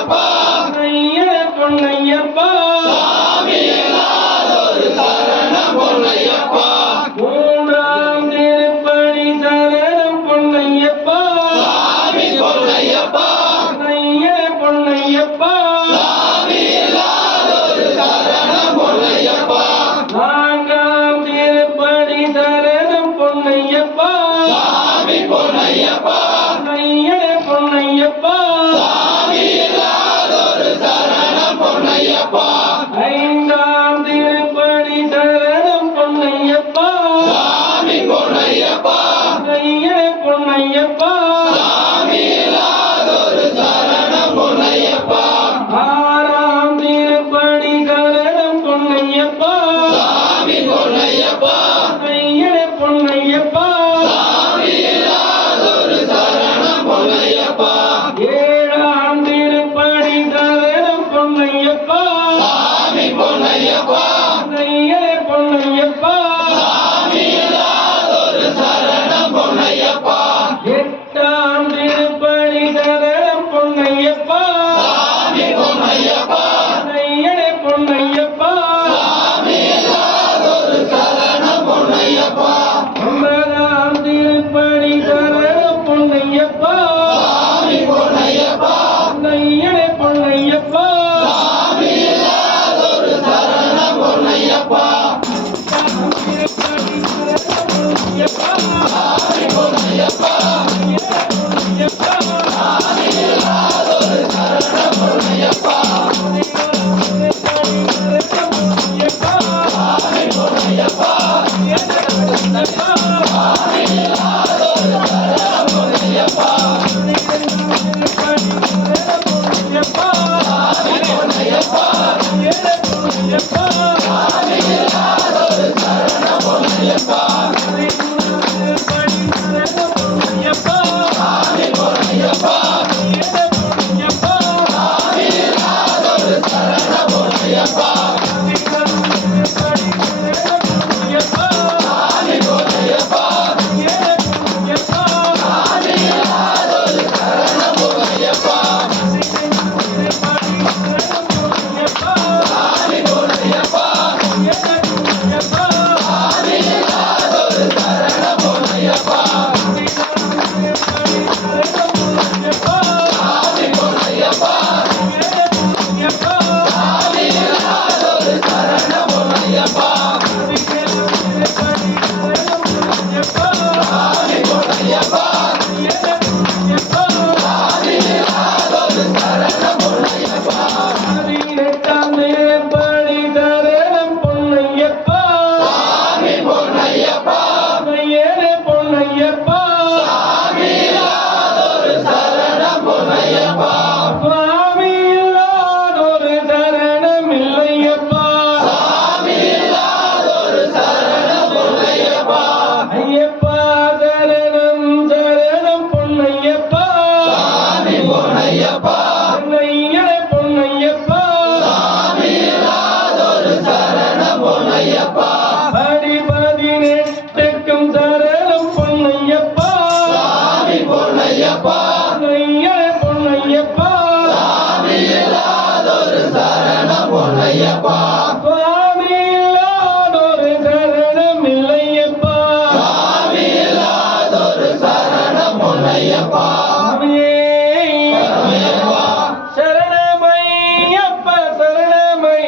பொன்னையப்பா ஐயனே பொன்னையப்பா சாமி இல்லாதொரு சரணம் பொன்னையப்பா மூன்றாம் திருப்படி சரணம் பொன்னையப்பா சாமி பொன்னையப்பா ஐயனே பொன்னையப்பா சாமி இல்லாதொரு சரணம் பொன்னையப்பா நான்காம் திருப்படி சரணம் பொன்னையப்பா சாமி பொன்னையப்பா ஐயனே பொன்னையப்பா சாமி இல்லாதொரு சரணம் பொன்னையப்பா ஐந்தாம் திருப்படி சரணம் பொன்னையப்பா சாமி பொன்னையப்பா ஐயனே பொன்னையப்பா சாமி இல்லாதொரு சரணம் பொன்னையப்பா ஆறாம் திருப்படி சரணம் பொன்னையப்பா சாமி பொன்னையப்பா ஐயனே பொன்னையப்பா சாமி இல்லாதொரு சரணம் பொன்னையப்பா ஏழாம் திருப்படி சரணம் பொன்னையப்பா சாமி பொன்னையப்பா ஐயனே பொன்னையப்பா சாமி இல்லாதொரு சரணம் பொன்னையப்பா எட்டாம் திருப்படி சரணம் பொன்னையப்பா சாமி பொன்னையப்பா ஐயனே பொன்னையப்பா சாமி இல்லாதொரு சரணம் பொன்னையப்பா ஒன்பதாம் திருப்படி சரணம் பொன்னையப்பா சாமி பொன்னையப்பா ஐயனே பொன்னையப்பா சாமி இல்லாதொரு சரணம் பொன்னையப்பா சாமி பொன்னையப்பா சாமி இல்லாதொரு சரணம் பொன்னையப்பா சாமி பொன்னையப்பா சாமி இல்லாதொரு சரணம் பொன்னையப்பா சாமி பொன்னையப்பா சாமி இல்லாதொரு சரணம் பொன்னையப்பா சாமி பொன்னையப்பா சாமி இல்லாதொரு சரணம் பொன்னையப்பா சாமி பொன்னையப்பா சாமி இல்லாதொரு சரணம் பொன்னையப்பா சாமி பொன்னையப்பா சாமி இல்லாதொரு சரணம் பொன்னையப்பா சாமி பொன்னையப்பா சாமி இல்லாதொரு சரணம் பொன்னையப்பா சாமி பொன்னையப்பா சாமி இல்லாதொரு சரணம் பொன்னையப்பா பதினெட்டாம் திருப்படி சரணம் பொன்னையப்பா சாமி பொன்னையப்பா ஐயனே பொன்னையப்பா சாமி இல்லாதொரு சரணம் பொன்னையப்பா சுவாமி இல்லாதொரு சரணம் இல்லையப்பா சாமி இல்லாதொரு சரணம் பொன்னையப்பா ஐயப்பா சரணம் சரணம் பொன்னையப்பா சாமி பொன்னையப்பா